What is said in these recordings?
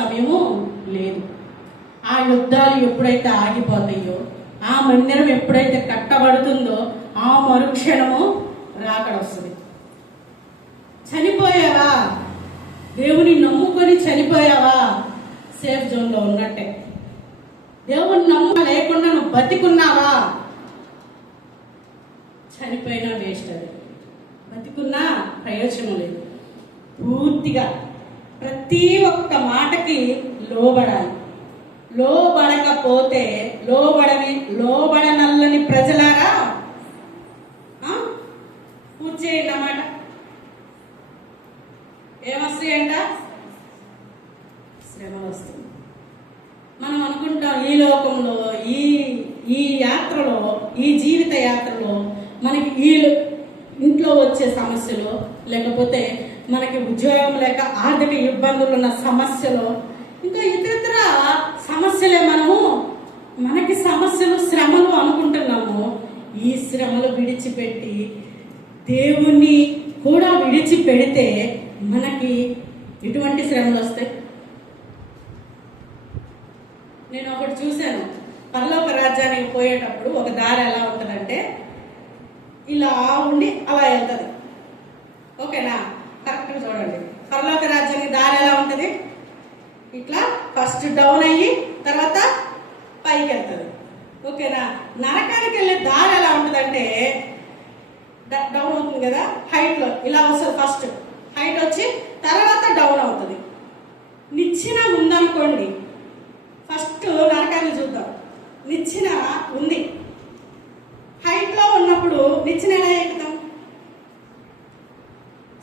సమయము లేదు. ఆ యుద్ధాలు ఎప్పుడైతే ఆగిపోతాయో, ఆ మందిరం ఎప్పుడైతే కట్టబడుతుందో ఆ మరుక్షణము రాకడ వస్తుంది. చనిపోయావా, దేవుని నమ్ముకొని చనిపోయావా, సేఫ్ జోన్లో ఉన్నట్టే. దేవుని నమ్మ లేకుండా నువ్వు బతికున్నావా, చనిపోయినా వేస్ట్. అది బతికున్నా ప్రయోజనం లేదు. పూర్తిగా ప్రతి ఒక్క మాటకి లోబడాలి. లోబడకపోతే లోబడనల్లని ప్రజలారా పూర్తి చేయండి అన్నమాట. ఏమొస్తాయంట? శ్రమ వస్తుంది. మనం అనుకుంటాం ఈ లోకంలో ఈ యాత్రలో, ఈ జీవిత యాత్రలో మనకి ఇంట్లో వచ్చే సమస్యలు, లేకపోతే మనకి ఉద్యోగం లేక ఆర్థిక ఇబ్బందులు ఉన్న సమస్యలు, ఇంకా ఇతర సమస్యలే మనకి సమస్యలు, శ్రమలు అనుకుంటున్నాము. ఈ శ్రమలు విడిచిపెట్టి దేవుణ్ణి కూడా విడిచిపెడితే మనకి ఎటువంటి శ్రమలు వస్తాయి? నేను ఒకటి చూశాను. పరలోక రాజ్యానికి పోయేటప్పుడు ఒక దారి ఎలా ఉంటుందంటే ఇలా ఉండి అలా వెళ్తుంది. ఓకేనా? కరెక్ట్గా చూడండి. పరలోక రాజ్యానికి దారి ఎలా ఉంటుంది? ఇట్లా ఫస్ట్ డౌన్ అయ్యి తర్వాత పైకి వెళ్తుంది. ఓకేనా? నరకానికి వెళ్ళే దారి ఎలా ఉంటుందంటే డౌన్ అవుతుంది కదా, హైట్లో ఇలా వస్తుంది. ఫస్ట్ హైట్ వచ్చి తర్వాత డౌన్ అవుతుంది. నిచ్చెన ఉందనుకోండి, ఫస్ట్ నరకాన్ని చూద్దాం. నిచ్చెన ఉంది, హైట్లో ఉన్నప్పుడు నిచ్చెన ఎలా ఎక్కుతాం?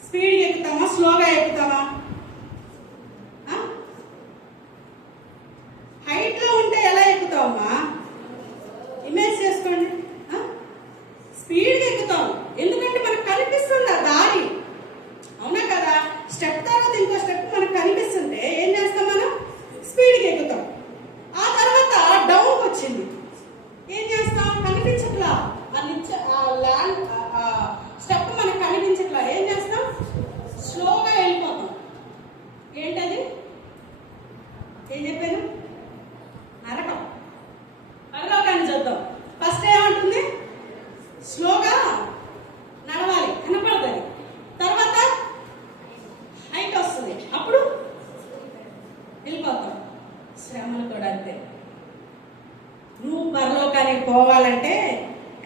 స్పీడ్గా ఎక్కుతామా, స్లోగా ఎక్కుతామా? హైట్లో ఉంటే ఎలా ఎక్కుతామా? ఇమేజ్ చేసుకోండి. స్పీడ్గా ఎక్కుతాం, ఎందుకంటే మనకు కనిపిస్తుంది ఆ దారి. అవునా కదా? స్టెప్ తర్వాత ఇంకో స్టెప్ మనకు కనిపిస్తుంటే ఏం చేస్తాం? మనం స్పీడ్గా ఎక్కుతాం. ఆ తర్వాత డౌన్కి వచ్చింది, ఏం చేస్తాం? కనిపించట్లా, ల్యాండ్ స్టెప్ మనకు కనిపించట్లా, ఏం చేస్తాం? స్లోగా వెళ్ళిపోతాం. ఏంటది? ఏం చెప్పాను? నరకం. పరలోకాన్ని చూద్దాం. ఫస్ట్ ఏమంటుంది? స్లోగా నడవాలి, కనపడుతుంది. తర్వాత హైట్ వస్తుంది, అప్పుడు వెళ్ళిపోతాం. శ్రమలు కూడా అంతే. నువ్వు పరలోకానికి పోవాలంటే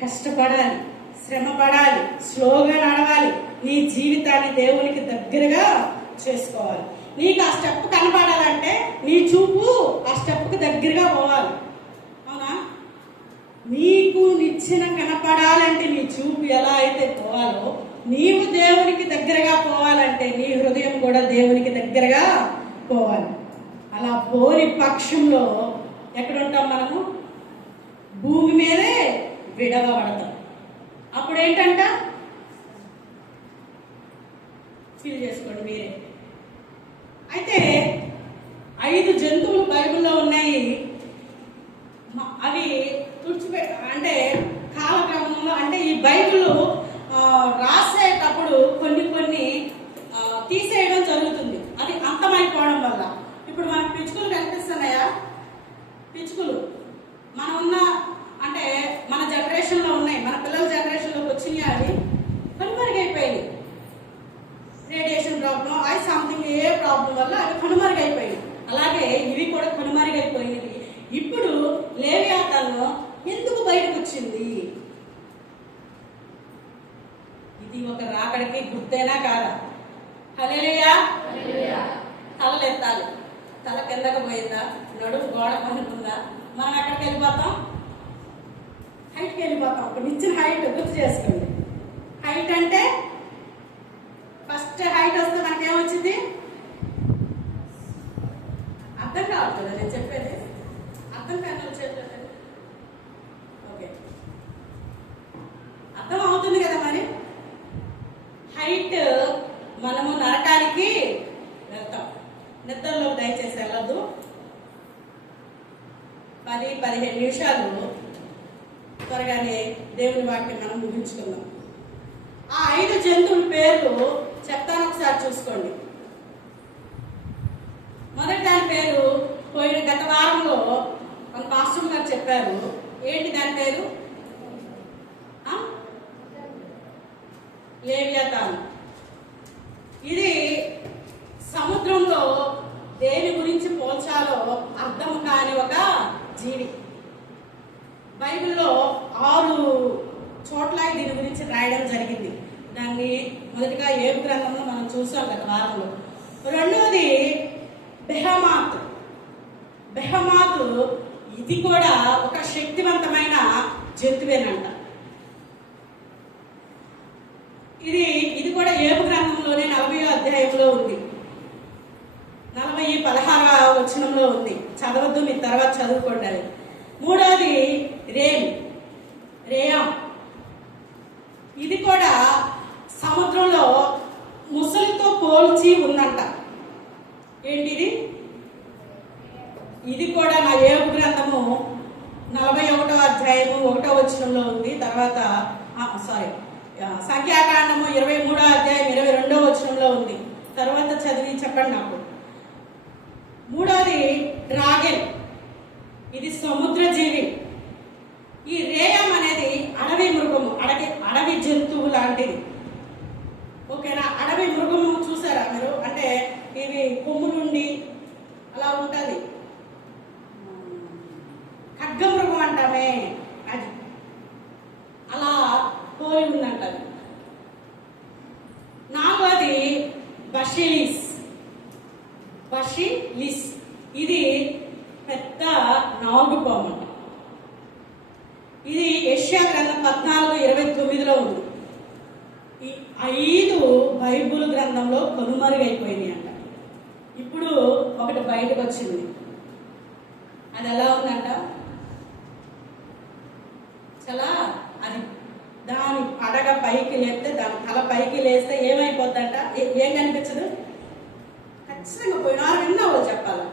కష్టపడాలి, శ్రమ పడాలి, స్లోగా నడవాలి, నీ జీవితాన్ని దేవునికి దగ్గరగా చేసుకోవాలి. నీకు ఆ స్టెప్ కనపడాలంటే నీ చూపు ఆ స్టెప్కి దగ్గరగా పోవాలి. అవునా? నీకు నిచ్చెన కనపడాలంటే నీ చూపు ఎలా అయితే పోవాలో, నీవు దేవునికి దగ్గరగా పోవాలంటే నీ హృదయం కూడా దేవునికి దగ్గరగా పోవాలి. అలా పోని పక్షంలో ఎక్కడ ఉంటాం? మనము భూమి మీదే విడవబడతాం. అప్పుడు ఏంటంట? ఫీల్ చేసుకోండి మీరే. అయితే 5 జంతువులు బైబిల్లో ఉన్నాయి. అవి అంటే కాలక్రమంలో, అంటే ఈ బైబిల్ రాసేటప్పుడు కొన్ని తీసేయడం జరుగుతుంది. అది అంతమైపోవడం వల్ల. ఇప్పుడు మనకు పిచ్చుకలు కనిపిస్తున్నాయా? పిచ్చుకలు మనం ఉన్న అంటే మన జనరేషన్లో ఉన్నాయి, మన పిల్లల జనరేషన్లోకి వచ్చినాయి. అవి కనుమరుగైపోయాయి. రేడియేషన్ ప్రాబ్లం, అది సంథింగ్ ఏ ప్రాబ్లం వల్ల అవి కనుమరుగైపోయాయి. అలాగే ఇవి కూడా కనుమరుగైపోయినవి. ఇప్పుడు లేవియాతాను ఎందుకు బయటకు వచ్చింది? ఇది ఒక రాకడికి గుర్తేనా కాదా? హల్లెలూయా. తలలెత్తాలి. తల కిందకు పోయిందా, నడుము గోడ పనుకుందా, మనం ఎక్కడికి వెళ్ళిపోతాం? హైట్కి వెళ్ళిపోతాం. ఒక నిచ్చిన హైట్ గుర్తు చేసుకోండి. హైట్ అంటే ఫస్ట్ హైట్ వస్తే మనకేమొచ్చింది? అర్థం కావట్లేదు నేను చెప్పేది. అర్థం కాని చెప్పలేదు. ఓకే, అర్థం అవుతుంది కదా? మరి హైట్ మనము నరకానికి వెళ్తాం. నిద్రలో దయచేసి వెళ్ళద్దు. 10-15 నిమిషాలు త్వరగానే దేవుని వాక్యం మనం ముగించుకుందాం. ఆ 5 జంతువుల పేర్లు చెప్తాను, ఒకసారి చూసుకోండి. మొదటి దాని పేరు పోయిన గత వారంలో మన పాస్టర్ గారు చెప్పారు. ఏంటి దాని పేరు? లేవియాతాను. ఇది సముద్రంలో దేని గురించి పోల్చాలో అర్థం కాని ఒక జీవి. బైబిల్లో 6 చోట్ల దీని గురించి రాయడం జరిగింది. దాన్ని మొదటిగా ఏబు గ్రంథంలో మనం చూసాం గత వారంలో. రెండవది బెహమాత్. బెహమాత్ ఇది కూడా ఒక శక్తివంతమైన జంతువేనంట. ఇది కూడా ఏబు గ్రంథంలోనే 40వ అధ్యాయంలో ఉంది. 40:16 వచనంలో ఉంది. చదవద్దు, మీ తర్వాత చదువుకోండి. మూడవది రేయాం. ఇది కూడా సముద్రంలో ముసలితో పోల్చి ఉందంట. ఏంటిది? ఇది కూడా నా ఏబు గ్రంథము 41వ అధ్యాయము 1వ వచనంలో ఉంది. తర్వాత సంఖ్యాకాండము 23వ అధ్యాయం 22వ వచనంలో ఉంది. తర్వాత చదివి చెప్పండి నాకు. మూడవది డ్రాగన్. ఇది సముద్ర జీవి. ఈ రేయం అనేది అడవి మృగము, అడవి జంతువు లాంటిది. ఓకేనా? అడవి మృగము చూసారా మీరు? అంటే ఇవి కొమ్ములుండి అలా ఉంటుంది. ఖడ్గమృగం అంటామే, అది అలా పోయి ఉందంట. నాలుగోది బషిలిస్. ఇది పెద్ద నాగుపాము. ఇది యెషయా గ్రంథం 14:29లో ఉంది. ఈ 5 బైబుల్ గ్రంథంలో కనుమరుగైపోయినాయి అంట. ఇప్పుడు ఒకటి బయటకు వచ్చింది. అది ఎలా ఉందంట? అది దాని పడగ పైకి లేస్తే, దాని తల పైకి లేస్తే ఏమైపోద్దంట? ఏం కనిపించదు. ఖచ్చితంగా పోయినారు విన్నావు చెప్పాలి.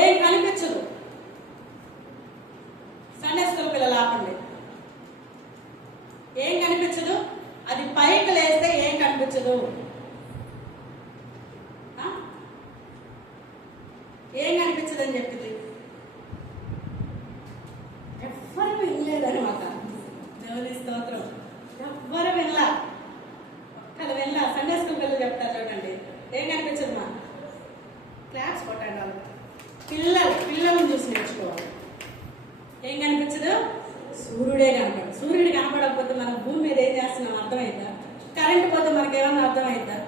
ఏం కనిపించదు. సండే స్కూల్ పిల్లలు ఆపండి. ఏం కనిపించదు. అది పైకి లేస్తే ఏం కనిపించదు. ఏం కనిపించదు అని చెప్పింది. ఎవ్వరు వినలేదని మాట. దేవుని స్తోత్రం. ఎవ్వరు వినలా. ఒక్కరు వినలా. సండే స్కూల్ పిల్లలు చెప్తారు చూడండి. ఏం కనిపించదు మా క్లాప్స్ కొట్టండి. వాళ్ళు పిల్లలను చూసి నేర్చుకోవాలి. ఏం కనిపించదు? సూర్యుడే కనపడు. సూర్యుడు కనపడకపోతే మనం భూమి మీద ఏం చేస్తున్నాం అర్థమైందా? కరెంట్ పోతే మనకేమన్నా అర్థమైందా?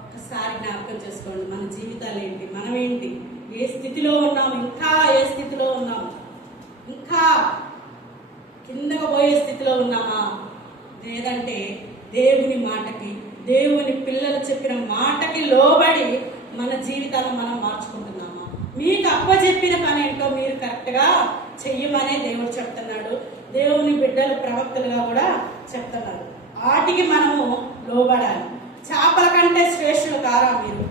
ఒక్కసారి జ్ఞాపకం చేసుకోండి. మన జీవితాలు ఏంటి, మనం ఏంటి, ఏ స్థితిలో ఉన్నాము, ఇంకా ఏ స్థితిలో ఉన్నాము, ఇంకా కిందకు పోయే స్థితిలో ఉన్నామా? లేదంటే దేవుని మాటకి, దేవుని పిల్లలు చెప్పిన మాటకి లోబడి మన జీవితాలను మనం మార్చుకుంటున్నామా? మీకు అప్పచెప్పిన పని ఏంటో మీరు కరెక్ట్గా చెయ్యమనే దేవుడు చెప్తున్నాడు. దేవుని బిడ్డలు ప్రవక్తలుగా కూడా చెప్తున్నారు. వాటికి మనము లోబడాలి. చేపల కంటే శ్రేష్ఠులు కారా మీరు?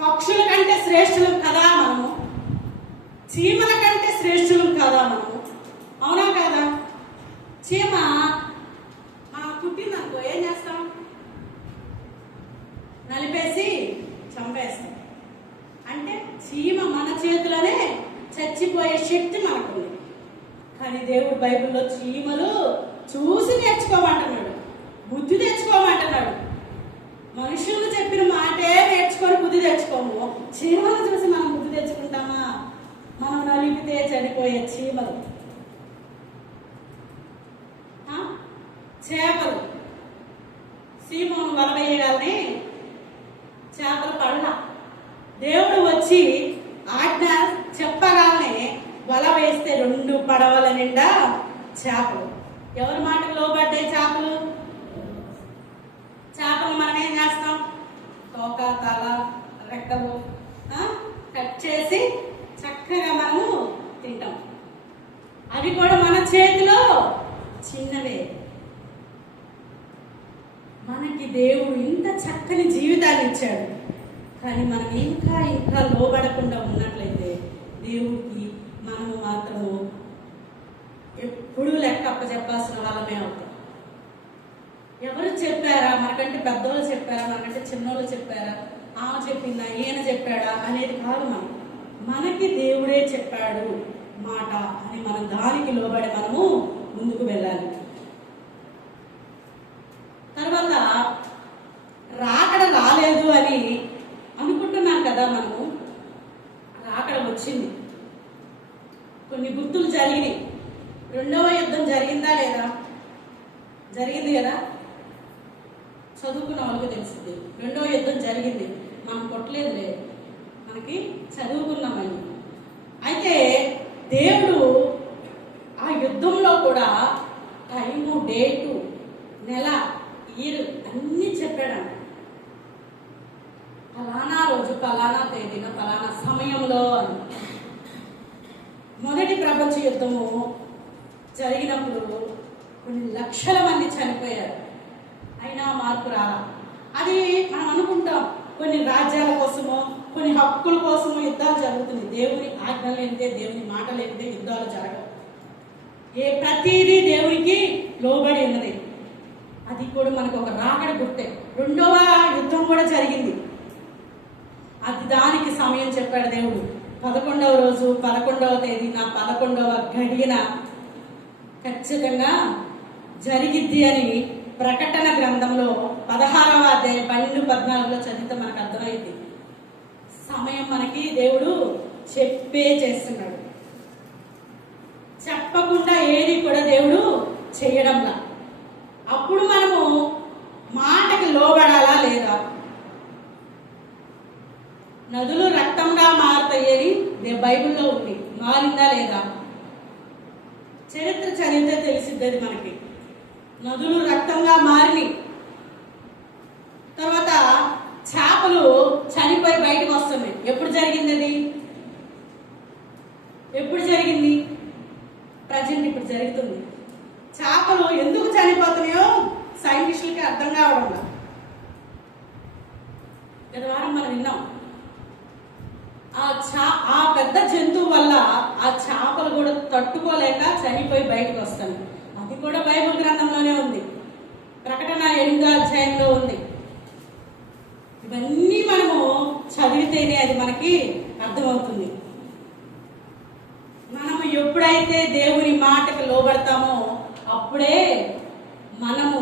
పక్షుల కంటే శ్రేష్ఠులు కదా మనము? చీమల కంటే శ్రేష్ఠులు కదా మనము? అవునా కదా? చీమ కుట్టిందనుకో ఏం చేస్తాం? నలిపేసి చంపేస్తాం. అంటే చీమ మన చేతిలోనే చచ్చిపోయే శక్తి మనకుంది. కానీ దేవుడు బైబిల్లో చీమలు చూసి నేర్చుకోమంటున్నాడు, బుద్ధి తెచ్చుకోమంటున్నాడు. మనుషులు చెప్పిన మాటే నేర్చుకొని బుద్ధి తెచ్చుకోము. చీమలు చూసి మనం బుద్ధి తెచ్చుకుంటామా? మనం నలిపితే చనిపోయే చీమలు. చేపలు సీమోను వల వేయగానే చేపలు పడలా. దేవుడు వచ్చి ఆజ్ఞ చెప్పగానే వల వేస్తే 2 పడవల నిండా చేపలు. ఎవరి మాటకు లోబడ్డాయి చేపలు? చేపలు మనం ఏం చేస్తాం? తోక, తల, రెక్కలు కట్ చేసి చక్కగా మనము తింటాం. అవి కూడా మన చేతిలో చిన్నవే. మనకి దేవుడు ఇంత చక్కని జీవితాన్ని ఇచ్చాడు. కానీ మనం ఇంకా ఇంకా లోబడకుండా ఉన్నట్లయితే దేవుడికి మనము మాత్రము ఎప్పుడూ లెక్క అప్పచెప్పాల్సిన వాళ్ళమే అవుతాం. ఎవరు చెప్పారా? మనకంటే పెద్దవాళ్ళు చెప్పారా? మనకంటే చిన్నోళ్ళు చెప్పారా? ఆమె చెప్పిందా ఈయన చెప్పాడా అనేది కాదు. మనకి దేవుడే చెప్పాడు మాట అని మనం దానికి లోబడి మనము ముందుకు వెళ్ళాలి. తర్వాత రాకడ రాలేదు అని అనుకుంటున్నాం కదా, మనము రాకడ వచ్చింది. కొన్ని గుర్తులు జరిగినాయి. రెండవ యుద్ధం జరిగిందా లేదా? జరిగింది కదా, చదువుకున్న వాళ్ళకి తెలిసింది. రెండవ యుద్ధం జరిగింది, మనం కొట్టలేదు లేదు, మనకి చదువుకున్నామని. అయితే దేవుడు ఆ యుద్ధంలో కూడా టైము, డేటు, నెల, ఇయర్ అన్నీ చెప్పాడంట. ఫలానా రోజు ఫలానా తేదీన ఫలానా సమయంలో అని. మొదటి ప్రపంచ యుద్ధము జరిగినప్పుడు కొన్ని లక్షల మంది చనిపోయారు, అయినా మార్పు రాలా. అది మనం అనుకుంటాం కొన్ని రాజ్యాల కోసమో కొన్ని హక్కుల కోసమో యుద్ధాలు జరుగుతుంది. దేవుని ఆజ్ఞ లేనిదే, దేవుని మాట లేనిదే యుద్ధాలు జరగవు. ప్రతిదీ దేవునికి లోబడి ఉన్నది. అది కూడా మనకు ఒక రాకడ గుర్తే. రెండవ యుద్ధం కూడా జరిగింది, అది దానికి సమయం చెప్పాడు దేవుడు. 11వ రోజు 11వ తేదీన 11వ గడియన ఖచ్చితంగా జరిగిద్ది అని ప్రకటన గ్రంథంలో 16వ అధ్యాయం 12-14 చదివితే మనకు అర్థమైంది. సమయం మనకి దేవుడు చెప్పే చేస్తున్నాడు. చెప్పకుండా ఏది కూడా దేవుడు చేయడంలా. అప్పుడు మనము మాటకి లోబడాలా లేదా? నదులు రక్తంగా మారుతాయని బైబిల్లో ఉంది, మారిందా లేదా? చరిత్ర చదివితే తెలిసిద్దది మనకి. నదులు రక్తంగా మారినాయి. తర్వాత చేపలు చనిపోయి బయటకు వస్తున్నాయి. ఎప్పుడు జరిగింది అది? ఎప్పుడు జరిగింది? ప్రజెంట్ ఇప్పుడు జరుగుతుంది. చేపలు ఎందుకు చనిపోతున్నాయో సైంటిస్టులకి అర్థం కావడం. గత వారం మనం విన్నాం, ఆ పెద్ద జంతువు వల్ల ఆ చేపలు కూడా తట్టుకోలేక చనిపోయి బయటకు వస్తాయి. అది కూడా బైబిల్ గ్రంథంలోనే ఉంది, ప్రకటన 8వ అధ్యాయంలో ఉంది. ఇవన్నీ మనము చదివితేనే అది మనకి అర్థమవుతుంది. మనము ఎప్పుడైతే దేవుని మాటకు లోబడతామో అప్పుడే మనము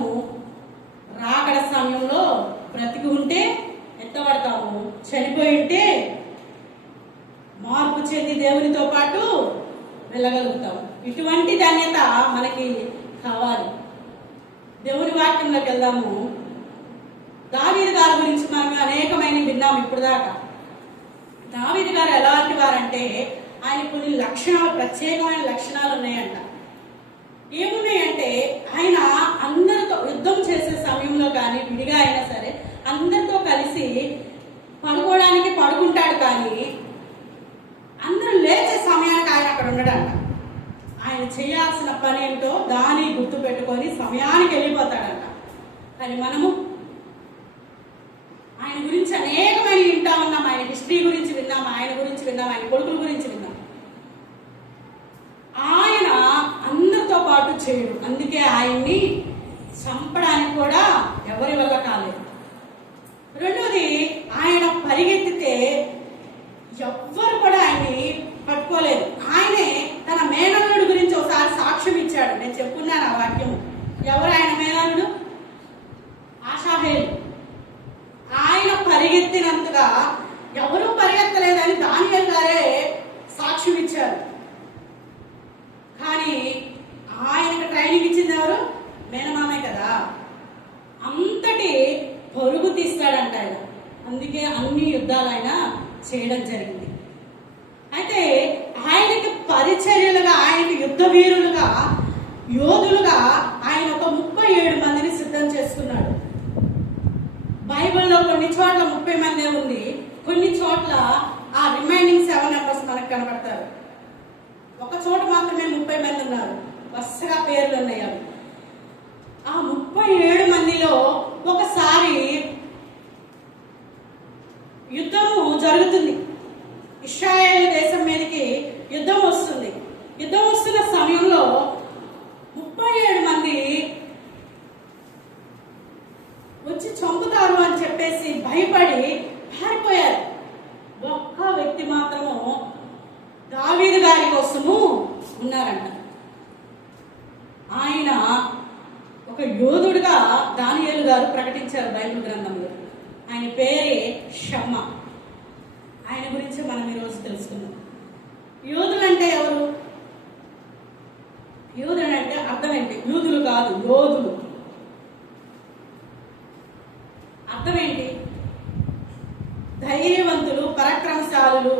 రాకడ సమయంలో బ్రతికి ఉంటే ఎత్తబడతాము, చనిపోయి ఉంటే మార్పు చెంది దేవునితో పాటు వెళ్ళగలుగుతాం. ఇటువంటి ధన్యత మనకి కావాలి. దేవుని వాక్యంలోకి వెళ్దాము. దావీదు గారి గురించి మనం అనేకమైన విన్నాము ఇప్పుడు దాకా. దావీదు గారు ఎలాంటి వారంటే ఆయన కొన్ని లక్షణాలు, ప్రత్యేకమైన లక్షణాలు ఉన్నాయంట. ఏమున్నాయంటే ఆయన అందరితో యుద్ధం చేసే సమయంలో కానీ విడిగా అయినా సరే అందరితో కలిసి పడుకోవడానికి పడుకుంటాడు, కానీ అందరూ లేచే సమయానికి ఆయన అక్కడ ఉండడంట. ఆయన చేయాల్సిన పని ఏంటో దాన్ని గుర్తు పెట్టుకొని సమయానికి వెళ్ళిపోతాడంట. కానీ మనము ఆయన గురించి అనేకమైన వింటా ఉన్నాం. ఆయన హిస్టరీ గురించి విన్నాం, ఆయన గురించి విన్నాం, ఆయన కొడుకుల గురించి విన్నాం. ఆయన అందరితో పాటు చేయడు, అందుకే ఆయన్ని చంపడానికి కూడా ఎవరి వల్ల కాలేదు. రెండోది, ఆయన పరిగెత్తితే ఎవ్వరు కూడా ఆయన్ని పట్టుకోలేదు. ఆయనే తన మేనల్లుడు గురించి ఒకసారి సాక్ష్యం ఇచ్చాడు. నేను చెప్పుకున్నాను ఆ వాక్యం. ఎవరు ఆయన మేనల్లుడు? ఆషాహేలు. ఆయన పరిగెత్తినంతగా ఎవరూ పరిగెత్తలేదని దానియేలు గారే సాక్ష్యం ఇచ్చారు. కానీ ఆయనకు ట్రైనింగ్ ఇచ్చింది ఎవరు? మేనమామే కదా. అంతటి పరుగు తీస్తాడంట ఆయన. అందుకే అన్ని యుద్ధాలు ఆయన చేయడం జరిగింది. అయితే ఆయనకి పరిచర్యలుగా, ఆయనకి యుద్ధ వీరులుగా, యోధులుగా ఆయన ఒక 37 మందిని సిద్ధం చేసుకున్నాడు. బైబిల్లో కొన్ని చోట్ల 30 మందే ఉంది, కొన్ని చోట్ల ఆ రిమైనింగ్ 7 మెంబర్స్ మనకు కనబడతారు. ఒక చోట మాత్రమే 30 మంది ఉన్నారు, వరుసగా పేర్లు ఉన్నాయి. అవి ఆ 37 మందిలో ఒకసారి యుద్ధము జరుగుతుంది. ఇశ్రాయేలు దేశం మీదకి యుద్ధం వస్తుంది. యుద్ధం వస్తున్న సమయంలో 37 మంది వచ్చి చంపుతారు అని చెప్పేసి భయపడి దావీదు గారి కోసము ఉన్నారంట. ఆయన ఒక యోధుడుగా దానియేలు గారు ప్రకటించారు బైబిల్ గ్రంథంలో. ఆయన పేరే షమ్మా. ఆయన గురించి మనం ఈరోజు తెలుసుకుందాం. యోధులు అంటే ఎవరు? యోధుడు అంటే అర్థం ఏంటి? యూదులు కాదు, యోధులు. అర్థం ఏంటి? ధైర్యవంతులు, పరాక్రమశాలులు.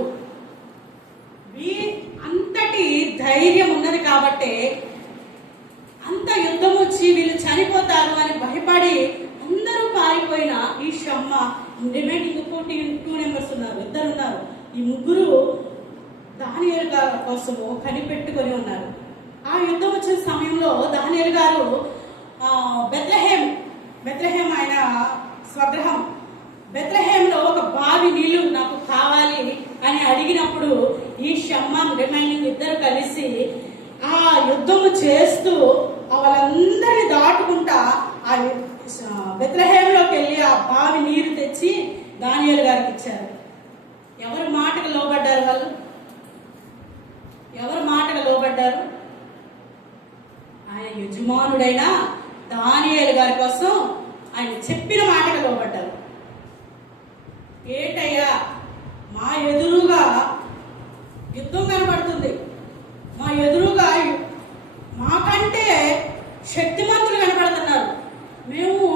అంతటి ధైర్యం ఉన్నది కాబట్టే అంత యుద్ధం వచ్చి వీళ్ళు చనిపోతారు అని భయపడి అందరూ పారిపోయిన ఈ షమ్మా, రిమైనింగ్ 2 మెంబర్స్ ఉన్నారు, 2 ఉన్నారు. ఈ ముగ్గురు దానియేలు గారి కోసము కనిపెట్టుకొని ఉన్నారు. ఆ యుద్ధం వచ్చిన సమయంలో దానియేలు గారు బెత్లెహేం ఆయన స్వగ్రహం, బెత్లెహేంలో ఒక బావి నీళ్లు నాకు కావాలి అని అడిగినప్పుడు ఈ షమ్మా రిమైనింగ్ 2 కలిసి ఆ యుద్ధము చేస్తూ వాళ్ళందరినీ దాటుకుంటా ఆ బెత్లెహేంలోకి వెళ్ళి ఆ బావి నీరు తెచ్చి దానియేలు గారికి ఇచ్చారు. ఎవరి మాటకు లోబడ్డారు వాళ్ళు? ఎవరి మాటకు లోబడ్డారు? ఆయన యజమానుడైన దానియేలు గారి కోసం ఆయన చెప్పిన మాటకు లోబడ్డారు. ఏటయ్యా, మా ఎదురుగా యుద్ధం కనబడుతుంది, మా ఎదురుగా మాకంటే శక్తిమంతులు కనబడుతున్నారు, మేము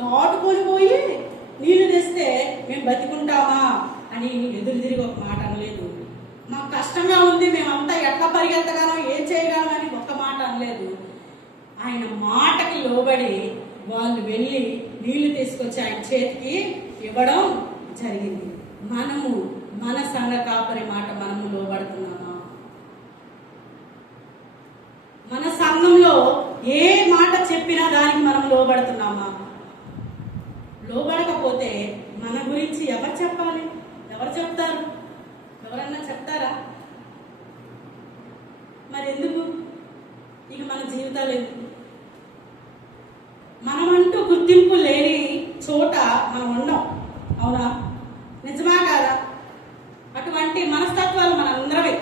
దాటుకొని పోయి నీళ్లు తెస్తే మేము బతికుంటామా అని ఎదురు తిరిగి ఒక మాట అనలేదు. మాకు కష్టంగా ఉంది, మేమంతా ఎట్లా పరిగెత్తగానో ఏం చేయగలమని ఒక్క మాట అనలేదు. ఆయన మాటకి లోబడి వాళ్ళు వెళ్ళి నీళ్లు తీసుకొచ్చి ఆయన చేతికి ఇవ్వడం జరిగింది. మనము మన సంఘ కాపరి మాట మనము లోబడుతున్నామా? మన సంఘంలో ఏ మాట చెప్పినా దానికి మనం లోబడుతున్నామా? లోబడకపోతే మన గురించి ఎవరు చెప్పాలి? ఎవరు చెప్తారు? ఎవరన్నా చెప్తారా? మరి ఎందుకు ఇక మన జీవితాలు ఎందుకు? మనమంటూ గుర్తింపు లేని చోట మనం ఉండం. అవునా? నిజమా కాదా? అటువంటి మనస్తత్వాలు మన అందరమే.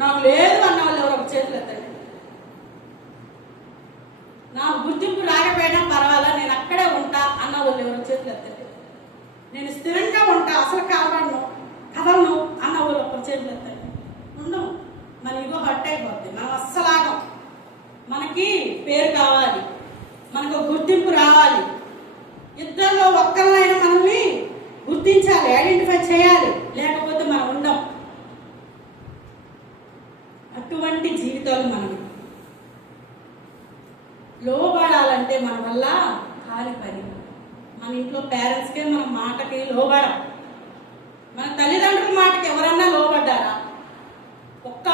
నాకు లేదు అన్న వాళ్ళు ఎవరో చేతులు ఎత్తండి. నాకు గుర్తింపు రాకపోయినా పర్వాలా, నేను అక్కడే ఉంటా అన్న వాళ్ళు ఎవరో చేతులు ఎత్తండి. నేను స్థిరంగా ఉంటా, అసలు కదలను అన్న వాళ్ళు ఒకరు చేతులు ఎత్తండి. ఉండవు. మన ఇగో హట్ అయిపోద్ది. మనం అస్సలాగం. మనకి పేరు కావాలి, మనకు గుర్తింపు రావాలి. ఇద్దరిలో ఒక్కరినైనా మనల్ని గుర్తించాలి, ఐడెంటిఫై చేయాలి, లేకపోతే మనం ఉండం. అటువంటి జీవితాలు మనం లోబడాలంటే మన వల్ల కాని పని. మన ఇంట్లో పేరెంట్స్కే మన మాటకి లోబడం. మన తల్లిదండ్రుల మాటకి ఎవరన్నా లోబడ్డారా? ఒక్క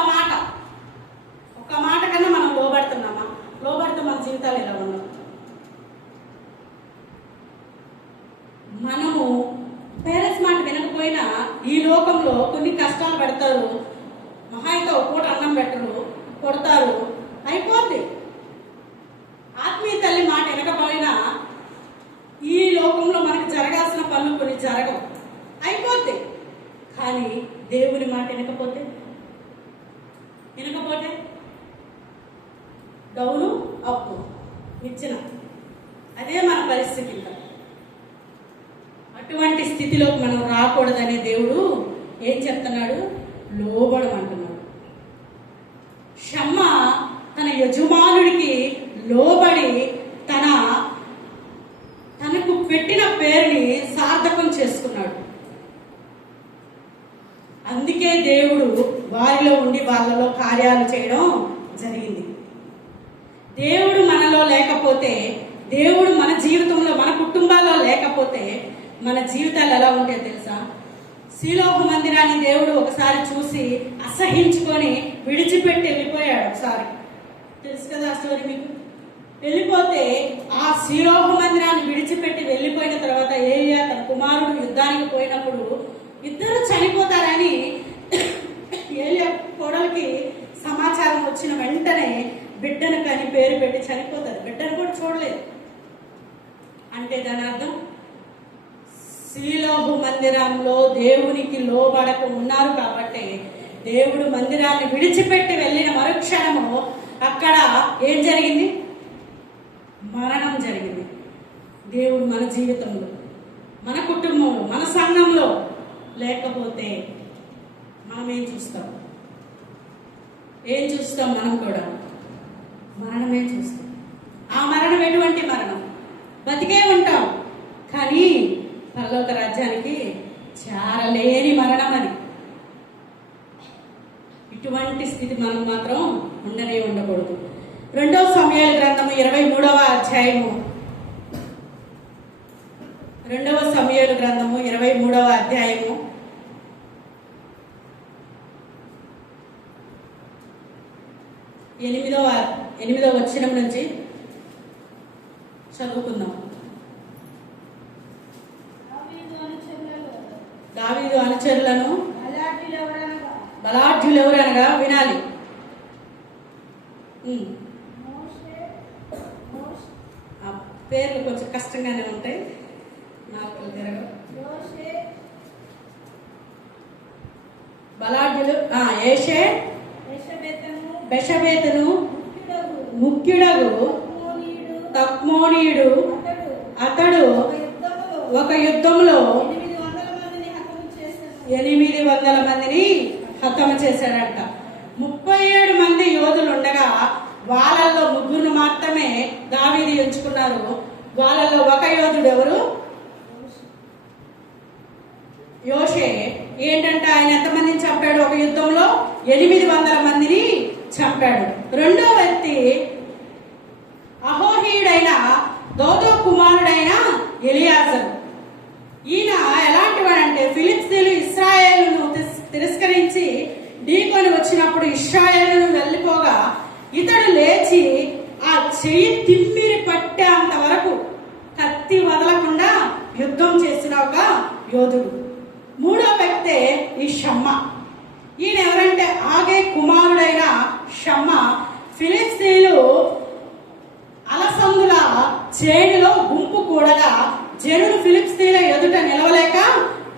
మాట కన్నా మనం లోబడుతున్నామా? లోబడితే మన జీవితాలు ఎలా ఉండవు. మనము పేరెంట్స్ మాట వినకపోయినా ఈ లోకంలో కొన్ని కష్టాలు పెడతారు. మహాయితో ఒక పూట అన్నం పెట్టరు, కొడతారు, అయిపోద్ది. ఆత్మీయ తల్లి మాట వినకపోయినా ఈ లోకంలో మనకి జరగాల్సిన పనులు కొన్ని జరగవు, అయిపోద్ది. కానీ దేవుని మాట వినకపోతే డౌను అప్పు ఇచ్చిన అదే మన పరిస్థితి. అటువంటి స్థితిలోకి మనం రాకూడదనే దేవుడు ఏం చెప్తున్నాడు? లోబడమంటున్నాడు. షమ్మా తన యజమానుడికి లోబడి తనకు పెట్టిన పేరుని సార్థకం చేసుకున్నాడు. అందుకే దేవుడు వారిలో ఉండి వాళ్ళలో కార్యాలు చేయడం జరిగింది. దేవుడు మనలో లేకపోతే, దేవుడు మన జీవితంలో మన కుటుంబాల్లో లేకపోతే మన జీవితాలు ఎలా ఉంటాయో తెలుసా? శిలోహు మందిరాన్ని దేవుడు ఒకసారి చూసి అసహించుకొని విడిచిపెట్టి వెళ్ళిపోయాడు. ఒకసారి తెలుసు కదా ఆ స్టోరీ మీకు. వెళ్ళిపోతే ఆ శిలోహు మందిరాన్ని విడిచిపెట్టి వెళ్ళిపోయిన తర్వాత ఏలియా తన కుమారుడు యుద్ధానికి పోయినప్పుడు ఇద్దరు చనిపోతారని ఏలియా కోడలికి సమాచారం వచ్చిన వెంటనే బిడ్డను కానీ పేరు పెట్టి చనిపోతారు. బిడ్డను కూడా చూడలేదు. అంటే దాని అర్థం శిలోహు మందిరంలో దేవునికి లోబడక ఉన్నారు కాబట్టి దేవుడు మందిరాన్ని విడిచిపెట్టి వెళ్ళిన మరుక్షణము అక్కడ ఏం జరిగింది? మరణం జరిగింది. దేవుడు మన జీవితంలో, మన కుటుంబంలో, మన సంఘంలో లేకపోతే మనం ఏం చూస్తాం? మనం కూడా మరణమే చూస్తాం. ఆ మరణం ఎటువంటి మరణం? బతికే ఉంటాం కానీ పరలోక రాజ్యానికి చేరలేని మరణం అది. ఇటువంటి స్థితి మనం మాత్రం ఉండకూడదు. 2 సమూయేలు గ్రంథము 23వ అధ్యాయము 2 సమూయేలు గ్రంథము 23వ అధ్యాయము 8వ వచనం నుంచి చదువుకుందాం. దావీదు అనుచరులను బలాఢ్యులెవరనగా వినాలి. ఆ పేర్లు కొంచెం కష్టంగానే ఉంటాయి, మార్కులు తిరగ. బలాఢ్యులు ఏషే, బెషబెతును, ముఖ్యుడగు తక్మోనీయుడు అతడు ఒక యుద్ధంలో 800 మందిని హతము చేశాడంట. 37 మంది యోధులు ఉండగా వాళ్ళల్లో 3 మాత్రమే దావీదు ఎంచుకున్నారు. వాళ్ళల్లో ఒక యోధుడు ఎవరు? యోషే. ఏంటంటే ఆయన ఎంతమందిని చంపాడు? ఒక యుద్ధంలో 800 మందిని చంపాడు. రెండో వ్యక్తి అహోహీయుడైన దోదో కుమారుడైన ఎలియాజరు. ఈయన ఎలాంటి వాడంటే ఫిలిష్తీయులు ఇశ్రాయేలును తిరస్కరించి ఢీకొని వచ్చినప్పుడు ఇశ్రాయేలును వెళ్ళిపోగా ఇతడు లేచి ఆ చెయ్యి తిమ్మిరి పట్టేంత వరకు కత్తి వదలకుండా యుద్ధం చేసిన ఒక యోధుడు. మూడో వ్యక్తే ఈ షమ్మ. ఈయన ఎవరంటే ఆగే కుమారుడైన షమ్మ. ఫిలిష్తీయులు అలసందుల చేనులో గుంపు కూడగా జనులు ఫిలిష్తీయుల ఎదుట నిలవలేక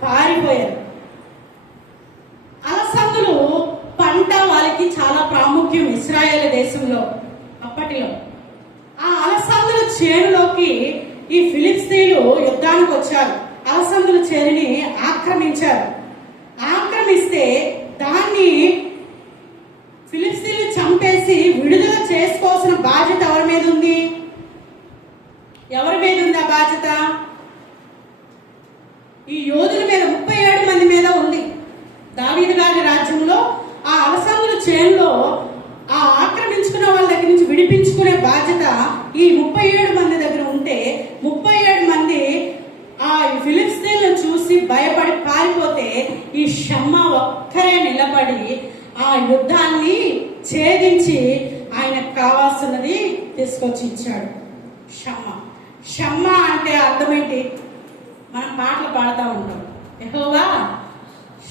పారిపోయారు. అలసందులు పంట వాళ్ళకి చాలా ప్రాముఖ్యం ఇశ్రాయేల్ దేశంలో అప్పటిలో. ఆ అలసందుల చేనులోకి ఈ ఫిలిష్తీయులు యుద్ధానికి వచ్చారు. అలసందుల చేనుని ఆక్రమించారు. ఆక్రమిస్తే దాన్ని ఫిలిష్తీయులు చంపేసి విడుదల చేసుకోవాల్సిన బాధ్యత ఎవరి మీద ఉంది? ఆ బాధ్యత? ఈ యోధుల మీద, 37 మంది మీద ఉంది. దావీదు గారి రాజ్యంలో ఆ అలసందుల చేనులో ఆ ఆక్రమించుకున్న వాళ్ళ దగ్గర నుంచి విడిపించుకునే బాధ్యత ఈ 37 మంది దగ్గర ఉంటే 37 మంది ఆ ఫిలిష్తీయులను చూసి భయపడి పారిపోతే ఈ షమ్మ ఒక్కరే నిలబడి ఆ యుద్ధాన్ని ఛేదించి ఆయనకు కావాల్సినది తీసుకొచ్చి ఇచ్చాడు. షమ్మ అంటే అర్థం ఏంటి? మనం పాటలు పాడుతూ ఉంటాం. యెహోవా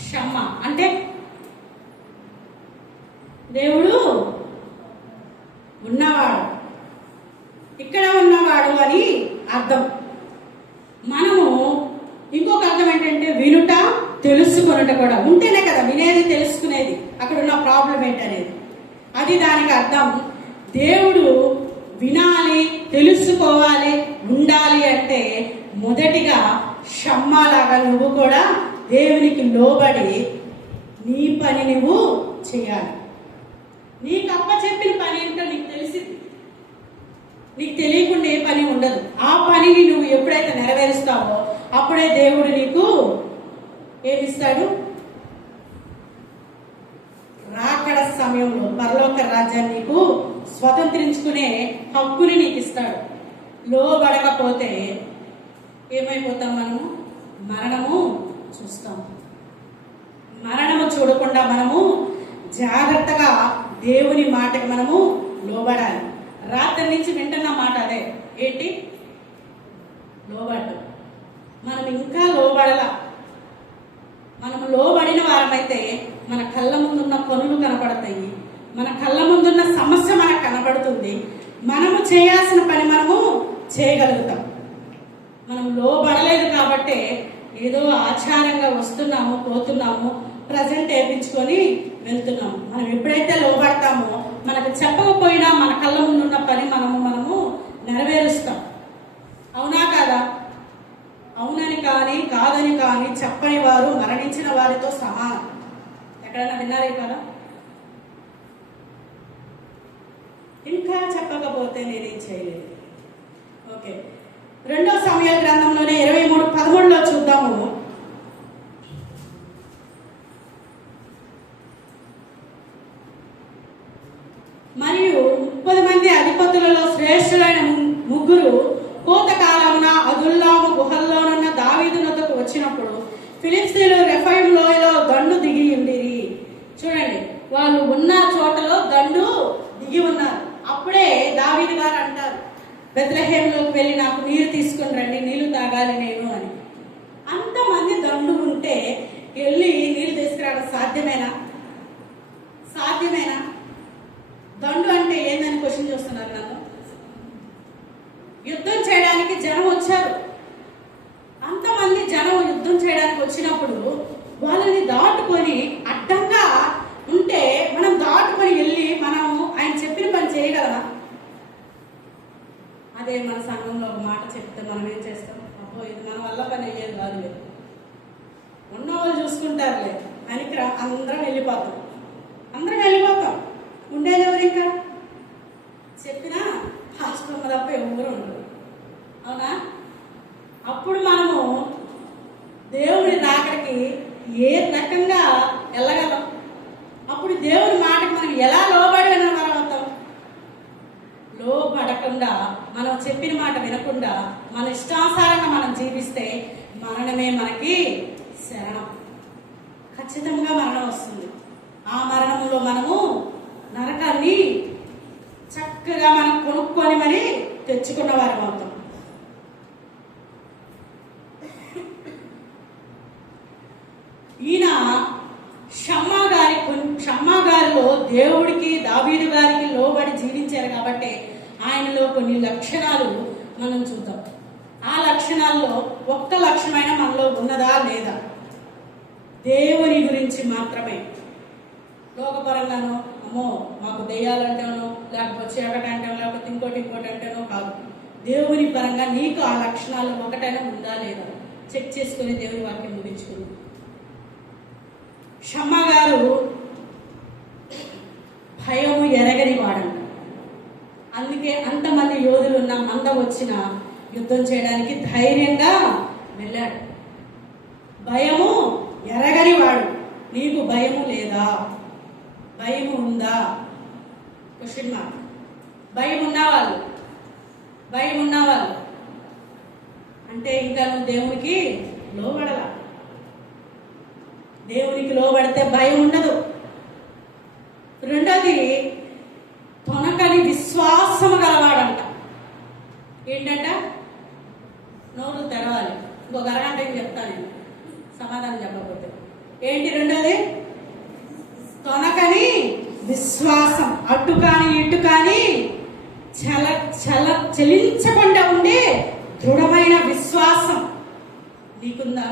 షమ్మ అంటే దేవుడు ఉన్నవాడు, ఇక్కడ ఉన్నవాడు అని అర్థం. మనము ఇంకొక అర్థం ఏంటంటే వినుట, తెలుసుకొనుట కూడా ఉంటేనే కదా వినేది, తెలుసుకునేది, అక్కడ ఉన్న ప్రాబ్లం ఏంటనేది. అది దానికి అర్థం. దేవుడు వినాలి, తెలుసుకోవాలి, ఉండాలి అంటే మొదటిగా షమ్మాలాగా నువ్వు కూడా దేవునికి లోబడి నీ పని నువ్వు చేయాలి. నీకు అప్ప చెప్పిన పని ఏంటో నీకు తెలిసింది. నీకు తెలియకుండా ఏ పని ఉండదు. ఆ పనిని నువ్వు ఎప్పుడైతే నెరవేరుస్తావో అప్పుడే దేవుడు నీకు ఏమిస్తాడు? రాకడ సమయంలో పరలోక రాజ్యాన్ని నీకు స్వతంత్రించుకునే హక్కుని నీకు ఇస్తాడు. లోబడకపోతే ఏమైపోతాం? మనము మరణము చూస్తాం. మరణము చూడకుండా మనము జాగ్రత్తగా దేవుని మాటకి మనము లోబడాలి. రాత్రి నుంచి వింటున్న మాట అదే ఏంటి? లోబడ్డం. మనం ఇంకా లోబడలా. మనము లోబడిన వారమైతే మన కళ్ళ ముందున్న పనులు కనపడతాయి, మన కళ్ళ ముందున్న సమస్య మనకు కనపడుతుంది, మనము చేయాల్సిన పని మనము చేయగలుగుతాం. మనం లోబడలేదు కాబట్టి ఏదో ఆచారంగా వస్తున్నాము, పోతున్నాము, ప్రజెంట్ వేయించుకొని వెళ్తున్నాము. మనం ఎప్పుడైతే లోబడతామో మనకు చెప్పకపోయినా మన కళ్ళ ముందున్న పని మనము నెరవేరుస్తాం. అవునా కాదా? అవునని కానీ కాదని కానీ చెప్పని వారు మరణించిన వారితో సమానం. ఎక్కడైనా విన్నారే కదా? ఇంకా చెప్పకపోతే నేనేం చేయలేదు. ఓకే, 2 సమూయేలు గ్రంథంలోనే 23:13 చూద్దాము. మరియు 30 మంది అధిపతులలో శ్రేష్ఠులైన 3 కోతకాలమున అదుల్లాము గుహల్లోనున్న దావీదు నొద్దకు వచ్చినప్పుడు ఫిలిష్తీయులు రెఫాయిము లోయలో దండు దిగి ఉండిరి. చూడండి, వాళ్ళు ఉన్న చోటలో దండు దిగి ఉన్నారు. అప్పుడే దావీదు గారు అంటారు, బెత్లెహేంలోకి వెళ్ళి నాకు నీరు తీసుకుని రండి, నీళ్లు తాగాలి నేను అని. అంతమంది దండు ఉంటే వెళ్ళి నీళ్లు తీసుకురావడం సాధ్యమేనా? సాధ్యమేనా? దండు అంటే ఏందని క్వశ్చన్ చూస్తున్నారు నన్ను. యుద్ధం చేయడానికి జనం వచ్చారు. అంతమంది జనం యుద్ధం చేయడానికి వచ్చినప్పుడు వాళ్ళని దాటుకొని అడ్డంగా ఉంటే మనం దాటుకొని వెళ్ళి మనం ఆయన చెప్పిన పని చేయగలమా? అదే మన సంఘంలో ఒక మాట చెప్తే మనం ఏం చేస్తాం? అబ్బో, ఇది మన వల్ల పని అయ్యేది కాదులే, ఉన్న వాళ్ళు చూసుకుంటారులే అని అందరం వెళ్ళిపోతాం. ఉండేది ఎవరు? ఇంకా చెప్పినా హాస్పిటల్ తప్ప ఎవరు ఉండరు. అవునా? అప్పుడు మనము దేవుడి రాకడికి ఏ రకంగా వెళ్ళగలం? అప్పుడు దేవుడి మాటకి మనం ఎలా లోబడి మనం అవుతాం? లోబడకుండా, మనం చెప్పిన మాట వినకుండా మన ఇష్టానుసారంగా మనం జీవిస్తే మరణమే మనకి శరణం. ఖచ్చితంగా మరణం వస్తుంది. ఆ మరణంలో మనము నరకాన్ని చక్కగా మనం కొనుక్కొని మరి తెచ్చుకున్న వారం అవుతాం. ఈయన షమ్మా గారిలో దేవుడికి దావీదు గారికి లోబడి జీవించారు కాబట్టి ఆయనలో కొన్ని లక్షణాలు మనం చూద్దాం. ఆ లక్షణాల్లో ఒక్క లక్షణమైన మనలో ఉన్నదా లేదా? దేవుని గురించి మాత్రమే. లోకపరంగానో అమ్మో మాకు దెయ్యాలంటేనో లేకపోతే చీకటంటేనో లేకపోతే ఇంకోటి అంటేనో కాదు. దేవుని పరంగా నీకు ఆ లక్షణాలు ఒకటైనా ఉందా లేదా చెక్ చేసుకుని దేవుని వాక్యం ముగించుకుంది. షమ్మా గారు భయము ఎరగని వాడంట. అందుకే అంతమంది యోధులు ఉన్న మంద వచ్చిన యుద్ధం చేయడానికి ధైర్యంగా వెళ్ళాడు. భయము ఎరగని వాడు. నీకు భయము లేదా? భయము ఉందా? Question mark. భయం ఉన్నవాళ్ళు అంటే ఇంకా నువ్వు దేవునికి లోబడలా. దేవునికి లోబడితే భయం ఉండదు. రెండోది, తొనకని విశ్వాసము గలవాడంట. ఏంటంట? నోరు తెరవాలి. ఇంకొక అరగంట చెప్తాను నేను సమాధానం చెప్పకపోతే. ఏంటి రెండోది? తొనకని విశ్వాసం. అటు కానీ ఇటు కానీ చలించకుండా ఉండే దృఢమైన విశ్వాసం నీకుందా?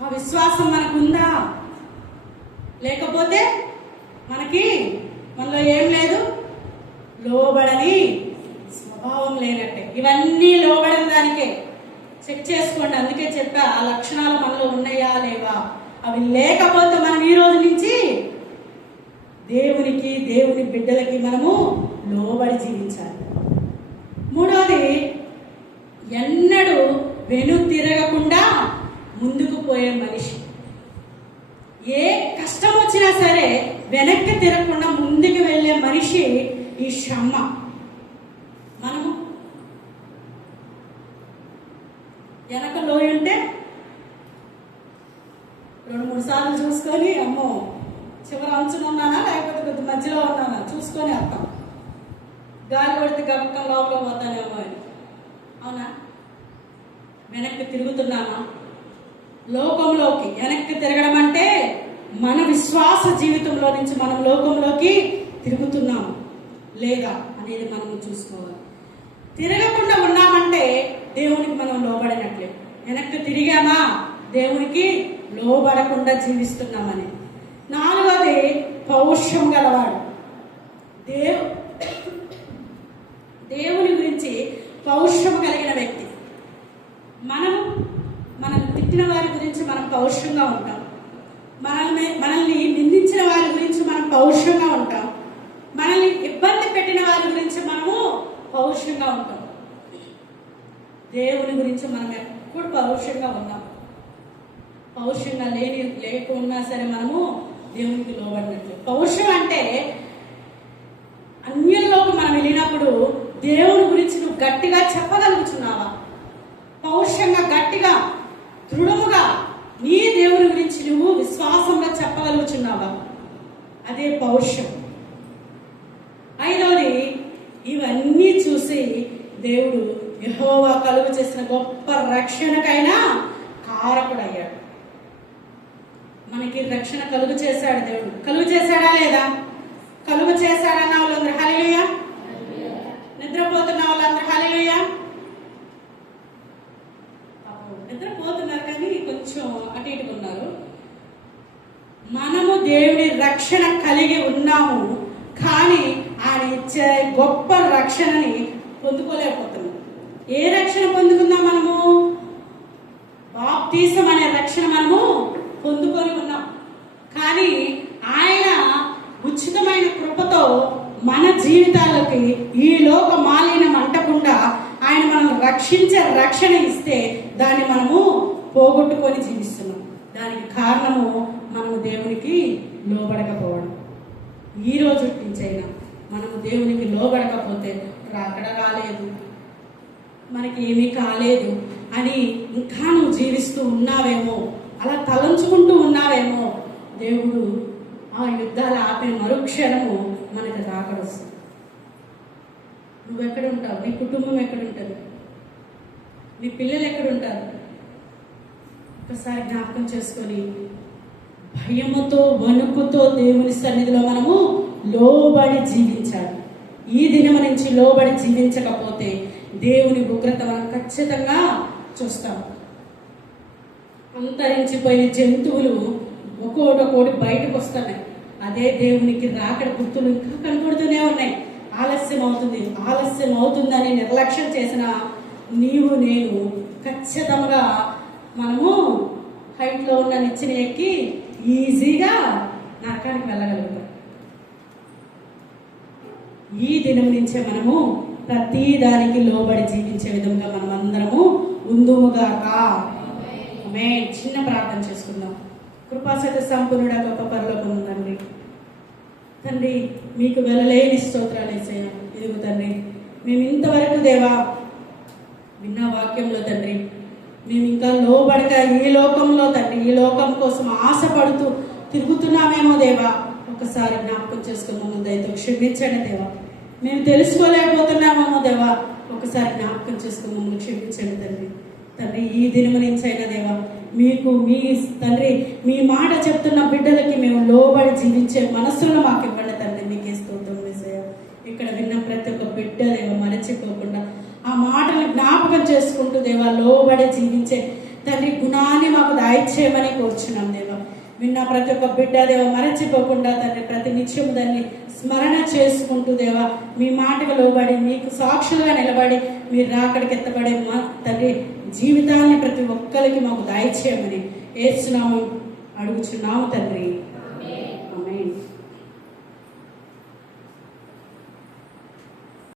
ఆ విశ్వాసం మనకుందా? లేకపోతే మనలో ఏం లేదు, లోబడని స్వభావం లేనట్టే. ఇవన్నీ లోబడని దానికే. చెక్ చేసుకోండి. అందుకే చెప్పా, ఆ లక్షణాలు మనలో ఉన్నాయా లేవా? అవి లేకపోతే మనం ఈ రోజు నుంచి దేవునికి, దేవుని బిడ్డలకి మనము లోబడి జీవించాలి. మూడోది, ఎన్నడూ వెను తిరగకుండా ముందుకు పోయే మనిషి. ఏ కష్టం వచ్చినా సరే వెనక్కి తిరగకుండా ముందుకు వెళ్ళే మనిషి ఈ షమ్మ. మనము వెనక లోయ ఉంటే 2-3 సార్లు చూసుకొని అమ్మో చివరి అంచున ఉన్నానా లేకపోతే కొద్ది మధ్యలో ఉన్నానా చూసుకొని వస్తాం. గాలి పడితే గమకం లోపల పోతానేమో అని. అవునా? వెనక్కి తిరుగుతున్నామా? లోకంలోకి వెనక్కి తిరగడం అంటే మన విశ్వాస జీవితంలో నుంచి మనం లోకంలోకి తిరుగుతున్నాము లేదా అనేది మనము చూసుకోవాలి. తిరగకుండా ఉన్నామంటే దేవునికి మనం లోబడినట్లే. వెనక్కి తిరిగామా దేవునికి లోబడకుండా జీవిస్తున్నామని. నాలుగోది పౌరుషం గలవాడు. దేవుని గురించి పౌరుషం కలిగిన వ్యక్తి. మనం తిట్టిన వారి గురించి మనం పౌరుషంగా ఉంటాం. మనల్ని నిందించిన వారి గురించి మనం పౌరుషంగా ఉంటాం. మనల్ని ఇబ్బంది పెట్టిన వారి గురించి మనము పౌరుషంగా ఉంటాం. దేవుని గురించి మనం ఎప్పుడు పౌరుషంగా ఉన్నాం. పౌరుషంగా లేకున్నా సరే మనము దేవునికి లోబడినట్లు. పౌరుషం అంటే అన్యుల్లోకి మనం వెళ్ళినప్పుడు దేవుని గురించి నువ్వు గట్టిగా చెప్పగలుగుతున్నావా? పౌరుషంగా గట్టిగా దృఢముగా నీ దేవుని గురించి నువ్వు విశ్వాసంగా చెప్పగలుగుతున్నావా? అదే పౌరుషం. ఐదవది, ఇవన్నీ చూసి దేవుడు యెహోవా కలుగు చేసిన గొప్ప రక్షణకైనా కారకుడయ్యాడు. మనకి రక్షణ కలుగు చేశాడు దేవుడు. కలుగు చేశాడా లేదా? కలుగు చేశాడన్న వాళ్ళందరూ హల్లెలూయా. నిద్రపోతున్న వాళ్ళందరూ హల్లెలూయా. నిద్రపోతున్నారు కానీ కొంచెం అటు ఇటుగా ఉన్నారు. మనము దేవుడి రక్షణ కలిగి ఉన్నాము, కానీ ఆయన ఇచ్చే గొప్ప రక్షణని పొందుకోలేకపోతున్నాం. ఏ రక్షణ పొందుకుందాం? మనము బాప్తీసం అనే రక్షణ మనము పొందుకొని ఉన్నాం, కానీ ఆయన ఉచితమైన కృపతో మన జీవితాలకి ఈ లోక మాలిన్యం అంటకుండా ఆయన మనం రక్షించే రక్షణ ఇస్తే దాన్ని మనము పోగొట్టుకొని జీవిస్తున్నాం. దానికి కారణము మనము దేవునికి లోబడకపోవడం. ఈ రోజు నుంచైనా మనము దేవునికి లోబడకపోతే రాకడ రాలేదు, మనకి ఏమీ కాలేదు అని ఇంకా నువ్వు జీవిస్తూ ఉన్నావేమో, అలా తలంచుకుంటూ ఉన్నావేమో, దేవుడు ఆ యుద్ధాలు ఆపిన మరుక్షణము మనకు రాకడొస్తుంది. నువ్వు ఎక్కడ ఉంటావు? నీ కుటుంబం ఎక్కడ ఉంటుంది? నీ పిల్లలు ఎక్కడ ఉంటారు? ఒకసారి జ్ఞాపకం చేసుకొని భయముతో వణుకుతో దేవుని సన్నిధిలో మనము లోబడి జీవించాలి. ఈ దినం నుంచి లోబడి జీవించకపోతే దేవుని ఉగ్రత మనం ఖచ్చితంగా చూస్తాం. అంతరించిపోయిన జంతువులు ఒక్కోటి బయటకు వస్తున్నాయి. అదే దేవునికి రాకడ గుర్తులు ఇంకా కనపడుతూనే ఉన్నాయి. ఆలస్యం అవుతుందని నిర్లక్ష్యం చేసిన నీవు నేను ఖచ్చితంగా మనము హైట్లో ఉన్న నిచ్చెన ఎక్కి ఈజీగా నరకానికి వెళ్ళగలుగుతాం. ఈ దినం నుంచే మనము ప్రతి దానికి లోబడి జీవించే విధంగా మనం అందరము ఉందుముగా రా. చిన్న ప్రార్థన చేసుకుందాం. కృపాసత సంపూర్ణుడ గొప్ప పరలోకము తండ్రి, తండ్రి మీకు వెళ్ళలేని స్తోత్రాలు యేసయ్య. ఇదిగో తండ్రి, మేము ఇంతవరకు దేవా విన్న వాక్యంలో తండ్రి మేము ఇంకా లోబడక ఈ లోకంలో తండ్రి ఈ లోకం కోసం ఆశపడుతూ తిరుగుతున్నామేమో దేవా. ఒకసారి జ్ఞాపకం చేసుకున్నాము, దయతో క్షమించండి దేవా. మేము తెలుసుకోలేకపోతున్నామేమో దేవా, ఒకసారి జ్ఞాపకం చేసుకుని మమ్మల్ని క్షమించండి తండ్రి. తండ్రి ఈ దినము నుంచి అయినా దేవా మీకు మీ తండ్రి మీ మాట చెప్తున్న బిడ్డలకి మేము లోబడి జీవించే మనస్సులను మాకు ఇవ్వండి తండ్రి. మీకే స్తోత్రం యేసయ్య. ఇక్కడ విన్న ప్రతి ఒక్క బిడ్డ దేవా మరచిపోకుండా ఆ మాటలు జ్ఞాపకం చేసుకుంటూ దేవా లోబడి జీవించే తండ్రి గుణాన్ని మాకు దయచేయమని కోరుచున్నాం దేవా. విన్న ప్రతి ఒక్క బిడ్డ దేవ మరచిపోకుండా తండ్రి ప్రతి నిత్యం దాన్ని స్మరణ చేసుకుంటూ దేవా మీ మాటకు లోబడి మీకు సాక్షులుగా నిలబడి మీరు రాకడికి ఎత్తబడే మా తండ్రి జీవితాన్ని ప్రతి ఒక్కరికి మాకు దయచేయమని యేసు నామమున అడుగుచున్నాము తండ్రి.